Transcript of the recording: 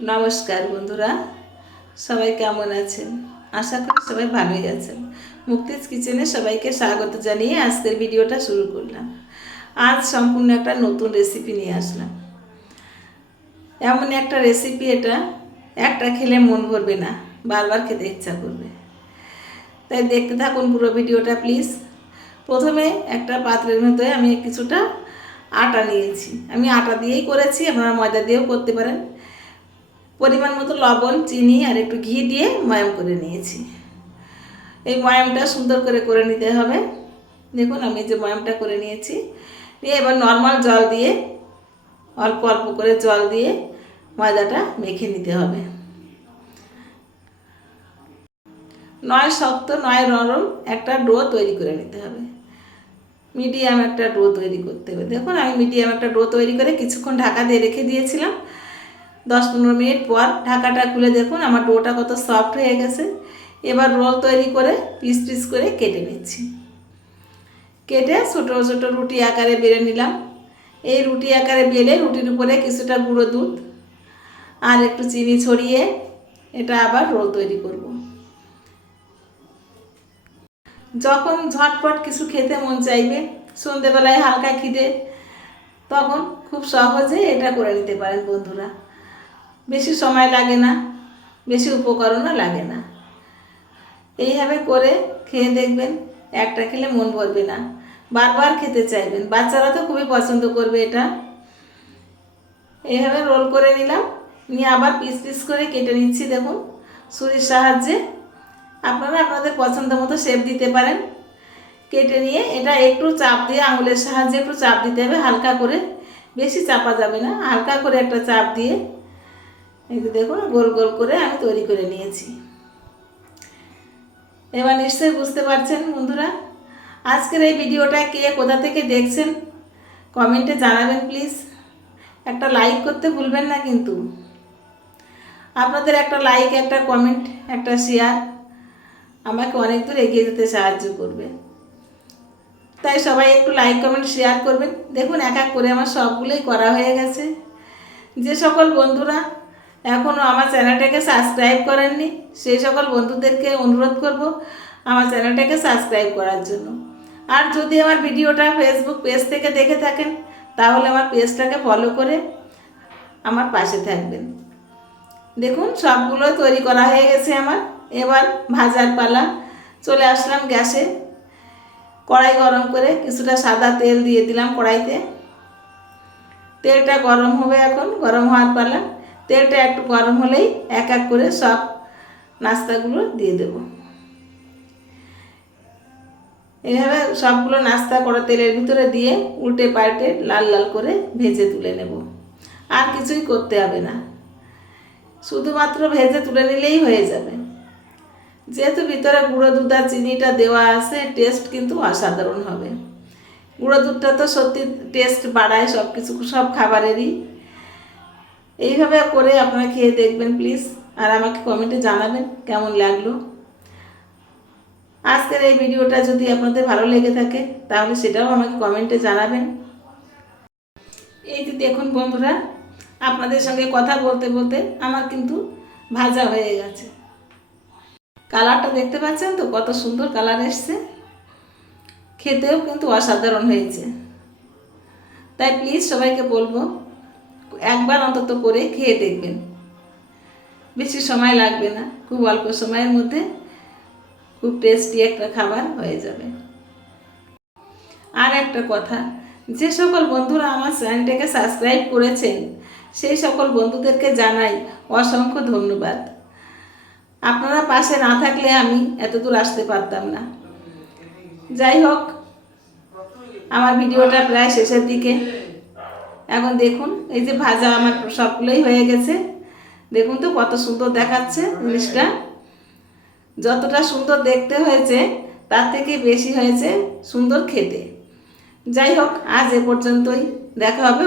নমস্কার বন্ধুরা, সবাই কেমন আছেন? আশা করি সবাই ভালোই আছেন। মুক্তিজ কিচেনে সবাইকে স্বাগত জানিয়ে আজকের ভিডিওটা শুরু করলাম। আজ সম্পূর্ণ একটা নতুন রেসিপি নিয়ে আসলাম। এমন একটা রেসিপি, এটা একটা খেলে মন ভরবে না, বারবার খেতে ইচ্ছা করবে। তাই দেখতে থাকুন পুরো ভিডিওটা প্লিজ। প্রথমে একটা পাত্রের মধ্যে আমি কিছুটা আটা নিয়েছি। আমি আটা দিয়েই করেছি, আপনারা ময়দা দিয়েও করতে পারেন। পরিমাণ মতো লবণ, চিনি আর একটু ঘি দিয়ে ময়াম করে নিয়েছি। এই ময়ামটা সুন্দর করে নিতে হবে। দেখুন আমি যে ময়ামটা করে নিয়েছি, নিয়ে এবার নর্মাল জল দিয়ে অল্প অল্প করে জল দিয়ে ময়দাটা মেখে নিতে হবে। নয় শক্ত নয় নরম একটা ডো তৈরি করে নিতে হবে। মিডিয়াম একটা ডো তৈরি করতে হবে। দেখুন আমি মিডিয়াম একটা ডো তৈরি করে কিছুক্ষণ ঢাকা দিয়ে রেখে দিয়েছিলাম। 10-15 মিনিট পর ঢাকাটা খুলে দেখুন আমার ডোটা কত সফট হয়ে গেছে। এবার রোল তৈরি করে পিস পিস করে কেটে নিচ্ছি। কেটে ছোটো ছোটো রুটি আকারে বেলে নিলাম। এই রুটি আকারে বেলে রুটির উপরে কিছুটা গুঁড়ো দুধ আর একটু চিনি ছড়িয়ে এটা আবার রোল তৈরি করব। যখন ঝটপট কিছু খেতে মন চাইবে, সন্ধেবেলায় হালকা খিদে, তখন খুব সহজে এটা করে নিতে পারেন বন্ধুরা। বেশি সময় লাগে না, বেশি উপকরণও লাগে না। এইভাবে করে খেয়ে দেখবেন, একটা খেলে মন ভরবে না, বারবার খেতে চাইবেন। বাচ্চারা তো খুবই পছন্দ করবে এটা। এইভাবে রোল করে নিলাম, নিয়ে আবার পিস পিস করে কেটে নিচ্ছি। দেখুন ছুরির সাহায্যে আপনারা আপনাদের পছন্দ মতো শেপ দিতে পারেন। কেটে নিয়ে এটা একটু চাপ দিয়ে, আঙুলের সাহায্যে একটু চাপ দিতে হবে হালকা করে, বেশি চাপা যাবে না। হালকা করে একটা চাপ দিয়ে এই যে দেখুন গোল গোল করে আমি তৈরি করে নিয়েছি। এবার নিশ্চয়ই বুঝতে পারছেন বন্ধুরা। আজকের এই ভিডিওটা কে কোথা থেকে দেখছেন কমেন্টে জানাবেন প্লিজ। একটা লাইক করতে ভুলবেন না কিন্তু। আপনাদের একটা লাইক, একটা কমেন্ট, একটা শেয়ার আমাকে অনেক দূর এগিয়ে যেতে সাহায্য করবে। তাই সবাই একটু লাইক কমেন্ট শেয়ার করবেন। দেখুন এক এক করে আমার সবগুলোই করা হয়ে গেছে। যে সকল বন্ধুরা এখনও আমার চ্যানেলটাকে সাবস্ক্রাইব করেননি, সেই সকল বন্ধুদেরকে অনুরোধ করব আমার চ্যানেলটাকে সাবস্ক্রাইব করার জন্য। আর যদি আমার ভিডিওটা ফেসবুক পেজ থেকে দেখে থাকেন, তাহলে আমার পেজটাকে ফলো করে আমার পাশে থাকবেন। দেখুন সবগুলো তৈরি করা হয়ে গেছে আমার। এবার ভাজার পালা। চলে আসলাম গ্যাসে। কড়াই গরম করে কিছুটা সাদা তেল দিয়ে দিলাম কড়াইতে। তেলটা গরম হবে, এখন গরম হওয়ার পালা। তেলটা একটু গরম হলেই এক এক করে সব নাস্তাগুলো দিয়ে দেব। এইভাবে সবগুলো নাস্তা করা তেলের ভিতরে দিয়ে উল্টে পাল্টে লাল লাল করে ভেজে তুলে নেব। আর কিছুই করতে হবে না, শুধুমাত্র ভেজে তুলে নিলেই হয়ে যাবে। যেহেতু ভিতরে গুঁড়ো দুধ আর চিনিটা দেওয়া আছে, টেস্ট কিন্তু অসাধারণ হবে। গুঁড়ো দুধটা তো সত্যি টেস্ট বাড়ায় সব খাবারেরই। এইভাবে করে আপনারা খেয়ে দেখবেন প্লিজ, আর আমাকে কমেন্টে জানাবেন কেমন লাগলো। আজকের এই ভিডিওটা যদি আপনাদের ভালো লেগে থাকে তাহলে সেটাও আমাকে কমেন্টে জানাবেন। এই যে দেখুন বন্ধুরা, আপনাদের সঙ্গে কথা বলতে বলতে আমার কিন্তু ভাজা হয়ে গেছে। কালারটা দেখতে পাচ্ছেন তো কত সুন্দর কালার এসছে, খেতেও কিন্তু অসাধারণ হয়েছে। তাই প্লিজ সবাইকে বলবো একবার অন্তত করে খেয়ে দেখবেন। বেশি সময় লাগবে না, খুব অল্প সময়ের মধ্যে খুব টেস্টি একটা খাবার হয়ে যাবে। আর একটা কথা, যে সকল বন্ধুরা আমার চ্যানেলটাকে সাবস্ক্রাইব করেছেন সেই সকল বন্ধুদেরকে জানাই অসংখ্য ধন্যবাদ। আপনারা পাশে না থাকলে আমি এত দূর আসতে পারতাম না। যাই হোক, আমার ভিডিওটা প্রায় শেষের দিকে। এখন দেখুন এই যে ভাজা আমার সবগুলোই হয়ে গেছে। দেখুন তো কত সুন্দর দেখাচ্ছে জিনিসটা। যতটা সুন্দর দেখতে হয়েছে তার থেকে বেশি হয়েছে সুন্দর খেতে। যাই হোক, আজ এ পর্যন্তই। দেখা হবে।